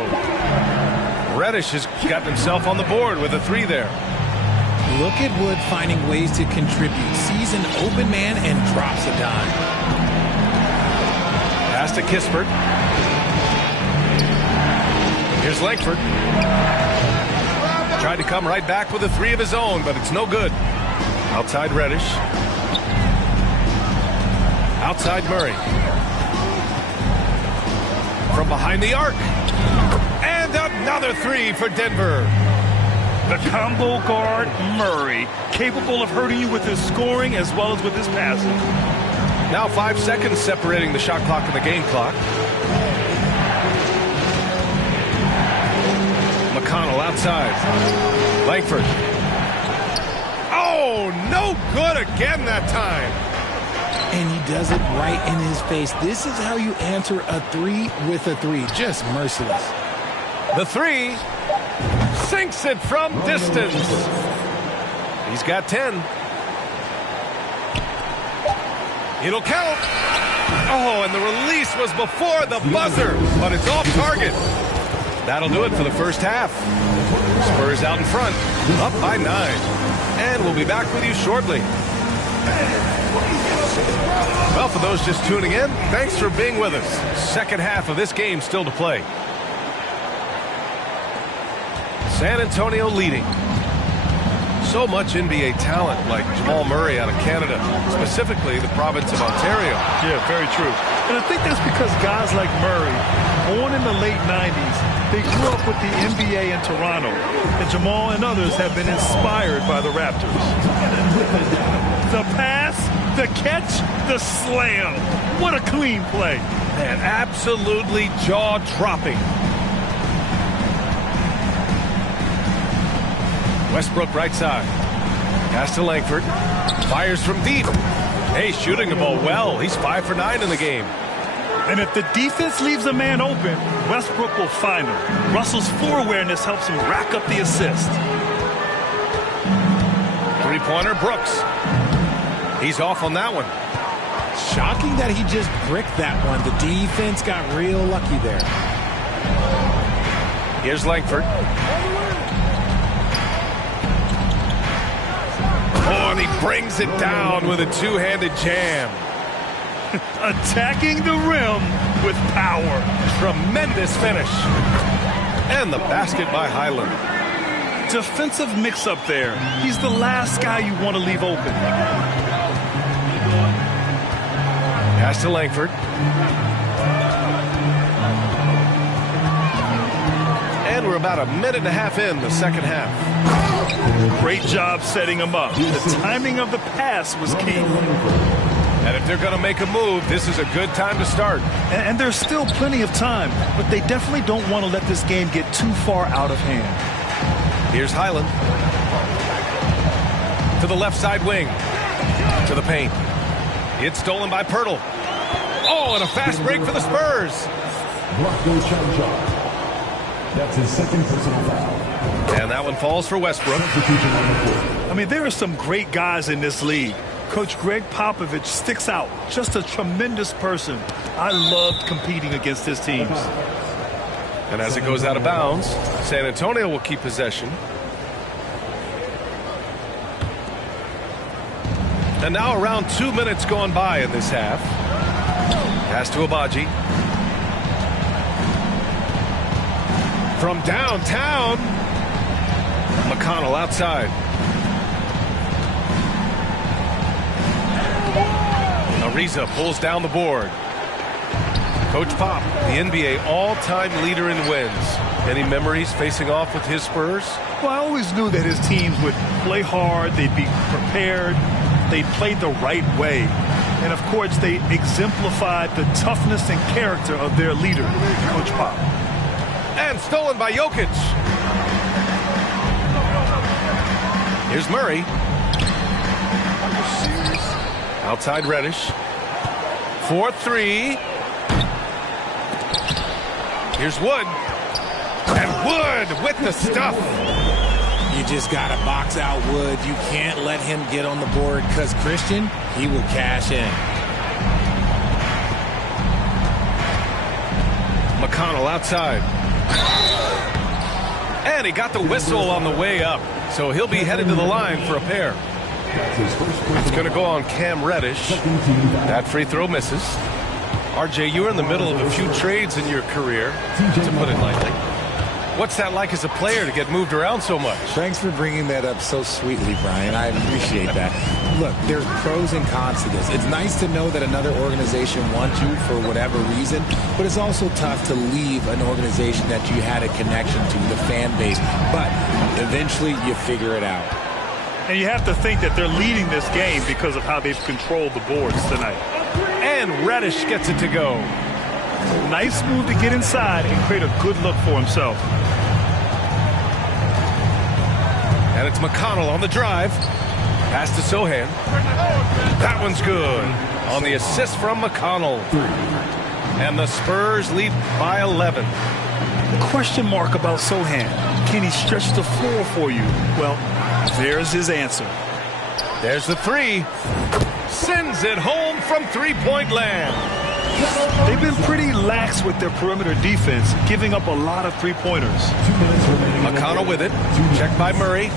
Reddish has gotten himself on the board with a 3 there. Look at Wood finding ways to contribute. Sees an open man and drops a dime. Pass to Kispert. Here's Langford. Tried to come right back with a 3 of his own, but it's no good. Outside Reddish. Outside Murray. From behind the arc. And another 3 for Denver. The combo guard, Murray, capable of hurting you with his scoring as well as with his passing. Now 5 seconds separating the shot clock and the game clock. McConnell outside. Langford. Oh, no good again that time. And he does it right in his face. This is how you answer a 3 with a 3. Just merciless. The 3 sinks it from distance. He's got 10. It'll count. Oh, and the release was before the buzzer, but it's off target. That'll do it for the first half. Spurs out in front, up by 9. And we'll be back with you shortly. Well, for those just tuning in, thanks for being with us. Second half of this game still to play. San Antonio leading. So much NBA talent like Jamal Murray out of Canada, specifically the province of Ontario. Yeah, very true. And I think that's because guys like Murray, born in the late 90s, they grew up with the NBA in Toronto. And Jamal and others have been inspired by the Raptors. The pass, the catch, the slam. What a clean play. Man, absolutely jaw-dropping. Westbrook right side. Pass to Langford. Fires from deep. Hey, shooting the ball well. He's 5 for 9 in the game. And if the defense leaves a man open, Westbrook will find him. Russell's floor awareness helps him rack up the assist. Three-pointer, Brooks. He's off on that one. Shocking that he just bricked that one. The defense got real lucky there. Here's Langford. Oh, and he brings it down with a two-handed jam. Attacking the rim with power. Tremendous finish. And the basket by Highland. Defensive mix-up there. He's the last guy you want to leave open. Pass to Langford. And we're about a minute and a half in the second half. Great job setting him up. The timing of the pass was key. And if they're going to make a move, this is a good time to start. And there's still plenty of time, but they definitely don't want to let this game get too far out of hand. Here's Highland. To the left side wing. To the paint. It's stolen by Pirtle. Oh, and a fast break for the Spurs. That's his second personal foul. And that one falls for Westbrook. I mean, there are some great guys in this league. Coach Greg Popovich sticks out. Just a tremendous person. I loved competing against his teams. And as it goes out of bounds, San Antonio will keep possession. And now around 2 minutes gone by in this half. Pass to Abaji. From downtown, McConnell outside. Ariza pulls down the board. Coach Pop, the NBA all-time leader in wins. Any memories facing off with his Spurs? Well, I always knew that his teams would play hard, they'd be prepared, they played the right way. And, of course, they exemplified the toughness and character of their leader, Coach Pop. And stolen by Jokic. Here's Murray. Outside Reddish. 4-3. Here's Wood. And Wood with the stuff. You just got to box out Wood. You can't let him get on the board because Christian, he will cash in. McConnell outside. And he got the whistle on the way up. So he'll be headed to the line for a pair. It's going to go on Cam Reddish. That free throw misses. RJ, you were in the middle of a few trades in your career, to put it lightly. What's that like as a player to get moved around so much? Thanks for bringing that up so sweetly, Brian. I appreciate that. Look, there's pros and cons to this. It's nice to know that another organization wants you for whatever reason, but it's also tough to leave an organization that you had a connection to, the fan base. But eventually you figure it out. And you have to think that they're leading this game because of how they've controlled the boards tonight. And Reddish gets it to go. Nice move to get inside and create a good look for himself. And it's McConnell on the drive. Pass to Sohan. That one's good. On the assist from McConnell. And the Spurs lead by 11. Question mark about Sohan. Can he stretch the floor for you? Well, there's his answer. There's the three. Sends it home from three-point land. They've been pretty lax with their perimeter defense, giving up a lot of three-pointers. McConnell with it. Checked by Murray.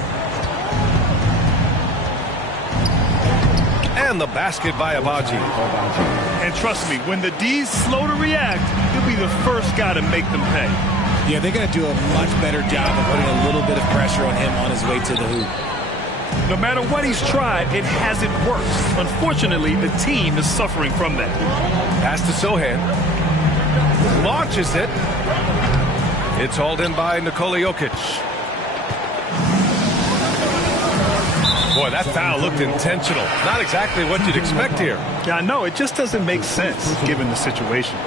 And the basket by Abaji. And trust me, when the D's slow to react, he'll be the first guy to make them pay. Yeah, they're going to do a much better job of putting a little bit of pressure on him on his way to the hoop. No matter what he's tried, it hasn't worked. Unfortunately, the team is suffering from that. Pass to Sohan. Launches it. It's hauled in by Nikola Jokic. Boy, that foul looked intentional. Not exactly what you'd expect here. Yeah, I know. It just doesn't make sense given the situation.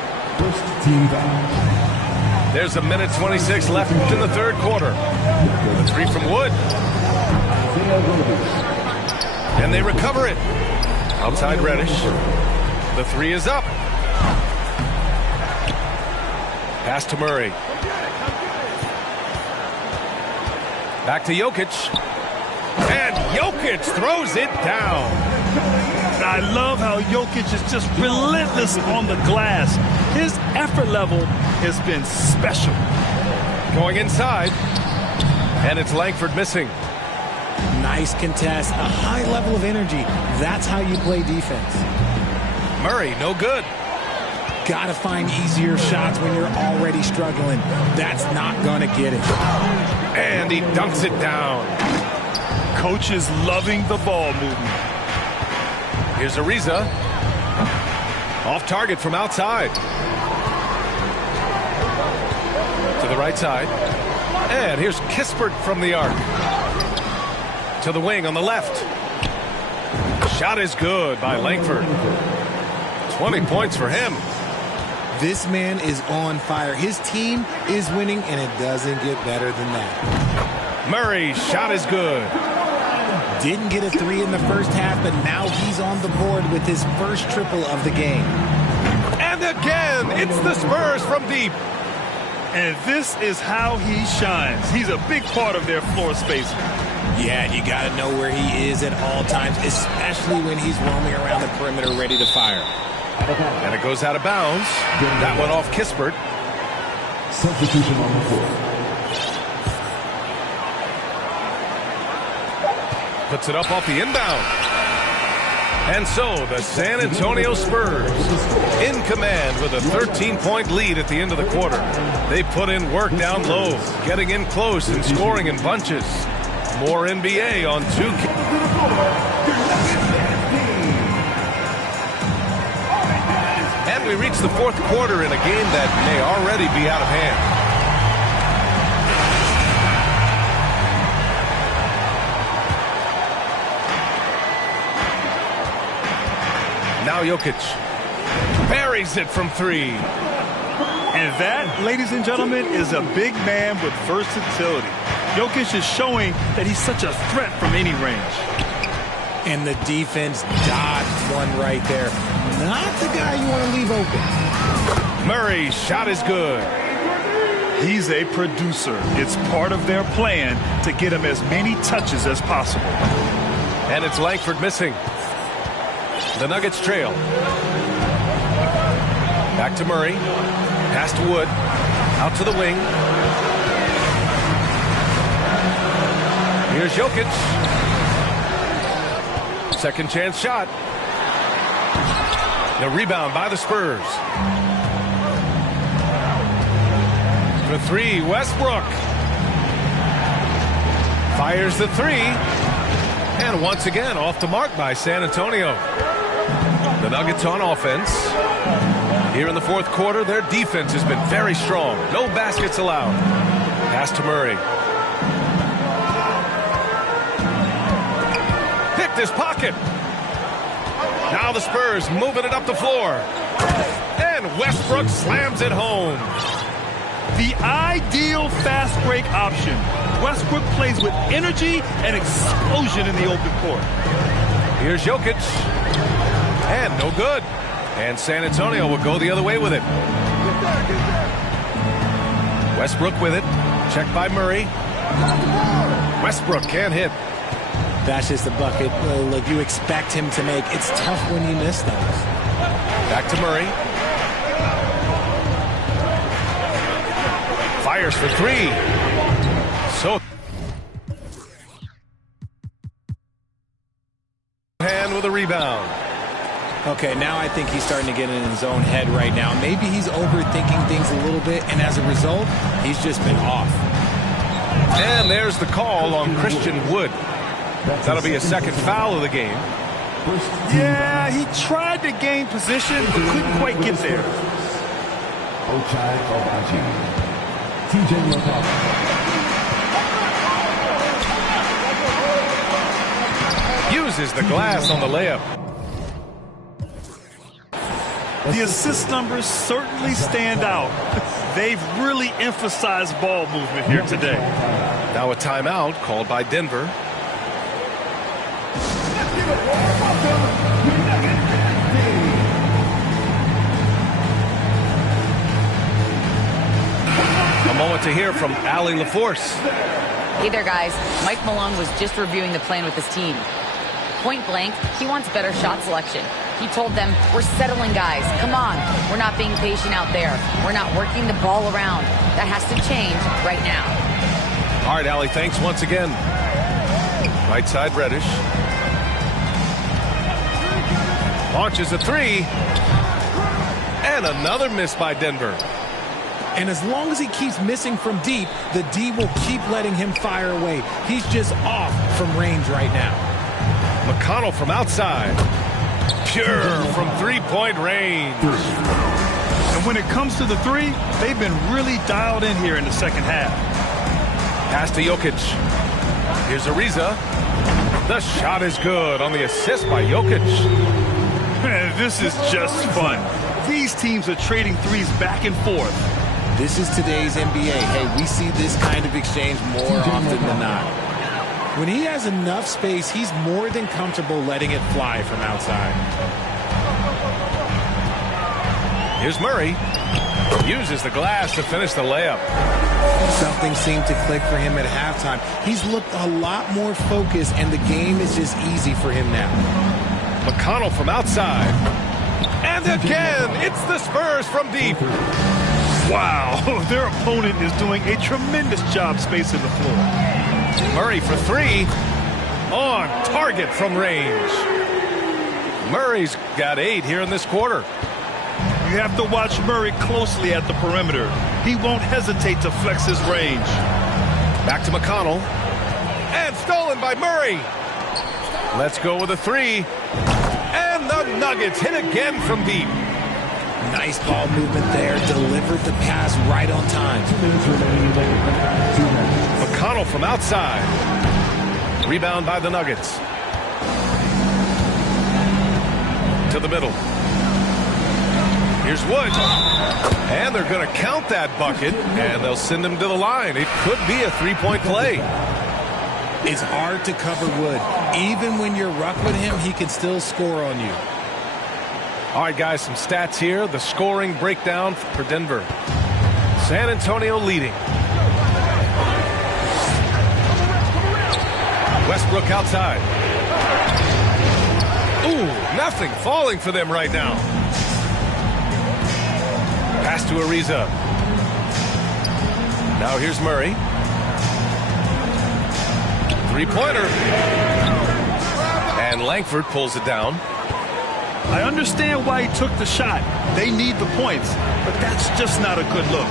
There's a minute 26 left in the third quarter. The three from Wood. And they recover it. Outside Reddish. The three is up. Pass to Murray. Back to Jokic. And Jokic throws it down. I love how Jokic is just relentless on the glass. His effort level has been special. Going inside. And it's Langford missing. Nice contest, a high level of energy. That's how you play defense. Murray, no good. Got to find easier shots when you're already struggling. That's not going to get it. And he dunks it down. Coach is loving the ball movement. Here's Ariza. Off target from outside. To the right side. And here's Kispert from the arc. To the wing on the left. Shot is good by Langford. 20 points for him. This man is on fire. His team is winning, and it doesn't get better than that. Murray, shot is good. Didn't get a three in the first half, but now he's on the board with his first triple of the game. And again, it's the Spurs from deep. And this is how he shines. He's a big part of their floor spacing. Yeah, and you got to know where he is at all times, especially when he's roaming around the perimeter ready to fire. And it goes out of bounds. That one off Kispert. Substitution on the floor. Puts it up off the inbound. And so the San Antonio Spurs in command with a 13-point lead at the end of the quarter. They put in work down low, getting in close and scoring in bunches. More NBA on 2K. And we reach the fourth quarter in a game that may already be out of hand. Now Jokic buries it from three. And that, ladies and gentlemen, is a big man with versatility. Jokic is showing that he's such a threat from any range. And the defense dodged one right there. Not the guy you want to leave open. Murray's shot is good. He's a producer. It's part of their plan to get him as many touches as possible. And it's Langford missing. The Nuggets trail. Back to Murray. Pass to Wood. Out to the wing. Here's Jokic. Second chance shot. The rebound by the Spurs. For three, Westbrook. Fires the three. And once again, off the mark by San Antonio. The Nuggets on offense. Here in the fourth quarter, their defense has been very strong. No baskets allowed. Pass to Murray. Picked his pocket. Now the Spurs moving it up the floor. And Westbrook slams it home. The ideal fast break option. Westbrook plays with energy and explosion in the open court. Here's Jokic. And no good. And San Antonio will go the other way with it. Westbrook with it. Checked by Murray. Westbrook can't hit. That's just the bucket. Look, you expect him to make. It's tough when you miss those. Back to Murray. Fires for three. So hand with a rebound. Okay, now I think he's starting to get in his own head right now. Maybe he's overthinking things a little bit, and as a result, he's just been off. And there's the call on Christian Wood. That'll be a second foul of the game. Yeah, he tried to gain position, but couldn't quite get there. Uses the glass on the layup. The assist numbers certainly stand out. They've really emphasized ball movement here today. Now a timeout called by Denver. A moment to hear from Allie LaForce. Hey there, guys. Mike Malone was just reviewing the plan with his team. Point blank, he wants better shot selection. He told them, we're settling, guys. Come on. We're not being patient out there. We're not working the ball around. That has to change right now. All right, Allie, thanks once again. Right side, Reddish. Launches a three. And another miss by Denver. And as long as he keeps missing from deep, the D will keep letting him fire away. He's just off from range right now. McConnell from outside. Pure from three-point range. And when it comes to the three, they've been really dialed in here in the second half. Pass to Jokic. Here's Ariza. The shot is good on the assist by Jokic. Man, this is just fun. These teams are trading threes back and forth. This is today's NBA. Hey, we see this kind of exchange more often than not. When he has enough space, he's more than comfortable letting it fly from outside. Here's Murray. Uses the glass to finish the layup. Something seemed to click for him at halftime. He's looked a lot more focused, and the game is just easy for him now. McConnell from outside. And again, it's the Spurs from deep. Wow, their opponent is doing a tremendous job spacing the floor. Murray for three. On target from range. Murray's got 8 here in this quarter. You have to watch Murray closely at the perimeter. He won't hesitate to flex his range. Back to McConnell. And stolen by Murray. Let's go with a three. And the Nuggets hit again from deep. Nice ball movement there. Delivered the pass right on time. McConnell from outside. Rebound by the Nuggets. To the middle. Here's Wood. And they're going to count that bucket, and they'll send him to the line. It could be a three-point play. It's hard to cover Wood. Even when you're rough with him, he can still score on you. All right, guys, some stats here. The scoring breakdown for Denver. San Antonio leading. Westbrook outside. Ooh, nothing falling for them right now. Pass to Ariza. Now here's Murray. Three-pointer. And Langford pulls it down. I understand why he took the shot. They need the points, but that's just not a good look.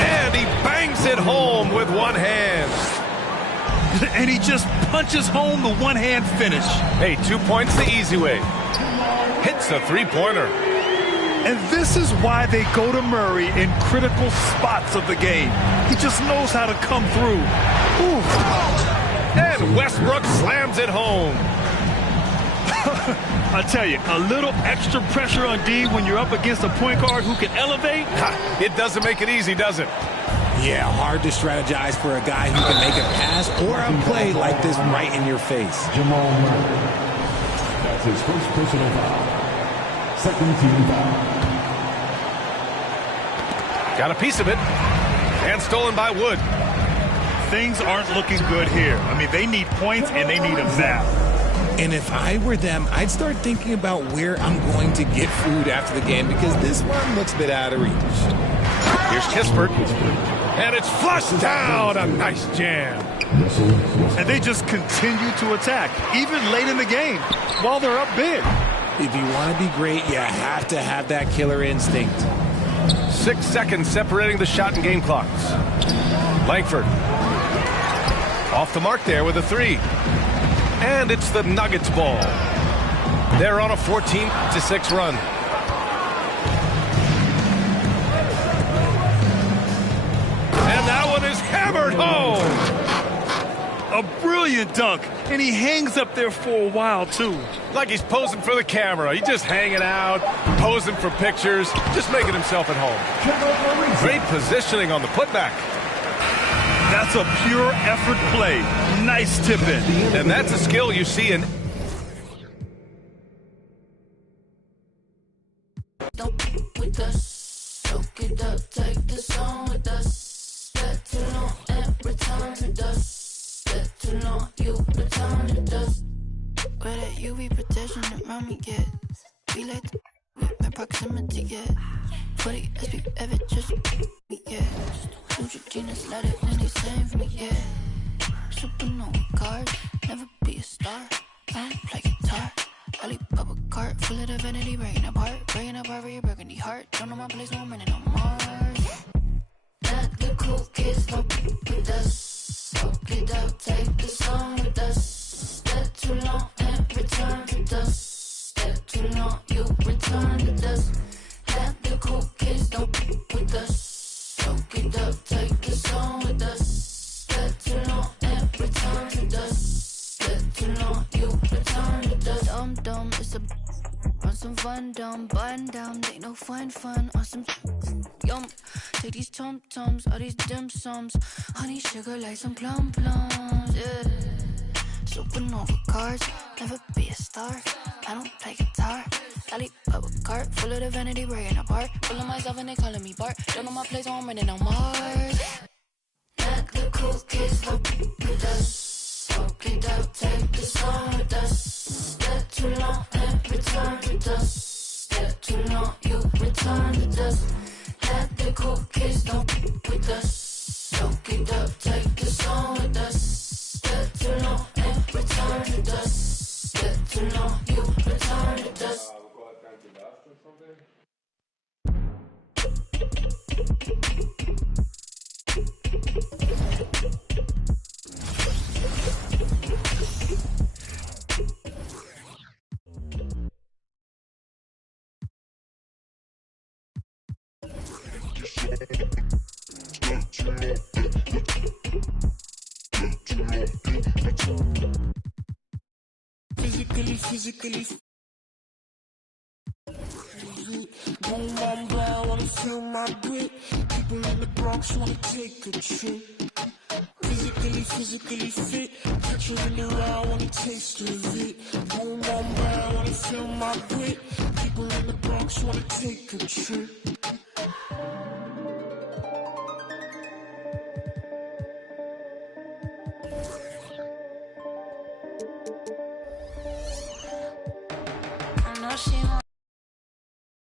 And he bangs it home with one hand. And he just punches home the one-hand finish. Hey, 2 points the easy way. Hits a three-pointer. And this is why they go to Murray in critical spots of the game. He just knows how to come through. Ooh. And Westbrook slams it home. I tell you, a little extra pressure on D when you're up against a point guard who can elevate. It doesn't make it easy, does it? Yeah, hard to strategize for a guy who can make a pass or a play like this right in your face. Jamal Murray. That's his first personal foul. Second team foul. Got a piece of it. And stolen by Wood. Things aren't looking good here. I mean, they need points, and they need them now. And if I were them, I'd start thinking about where I'm going to get food after the game because this one looks a bit out of reach. Here's Kispert. And it's flushed down. A nice jam. And they just continue to attack, even late in the game, while they're up big. If you want to be great, you have to have that killer instinct. 6 seconds separating the shot and game clocks. Langford. Off the mark there with a three. And it's the Nuggets ball. They're on a 14-6 run. And that one is hammered home. A brilliant dunk, and he hangs up there for a while, too. Like he's posing for the camera. He's just hanging out, posing for pictures, just making himself at home. Great positioning on the putback. That's a pure effort play. Nice tip in. And that's a skill you see in... With us, soak it up, take the song with us. Step too long and return to dust. Step too long, you return to dust. Where that UV protection around me get. We like to with my proximity get. 40 SPF, just me get. Neutrogenas, let it in the same for me, yeah. Supernova card, never be a star. I don't play guitar. I leap up a cart full of divinity, breaking apart for your burgundy heart. Don't know my place, no I'm running on Mars. Let the cool kids go with us. Soak it up, take the song with us. Step too long and return to dust. Step too long, you return to dust. Let the cool kids go with us. Soak it up, take the song with us. Step too long and return to dust. Step too long, you return to dust. Dumb, it's a on some fun, dumb, button down, they no fun, on some yum. Take these tum-tums, all these dim sums, honey sugar like some plums, yeah. Supernova cards, never be a star. I don't play guitar. I leap up a cart full of divinity, breaking apart. Full of myself and they calling me Bart. Don't know my place, so I'm running on Mars. Let the cool kids go with us. Soak it up, take the song with us. Step too long and return to dust. Step too long, you return to dust. Let the cool kids go with us. Soak it up, take the song with us. Step too long and return to dust. Step too long, you return to dust. physically. Boom, boom, blah, wanna feel my grip. People in the Bronx wanna take a trip. Physically fit. Picture in the round, wanna taste of it. Boom, boom, blah, wanna feel my grip. People in the Bronx wanna take a trip. I know she won't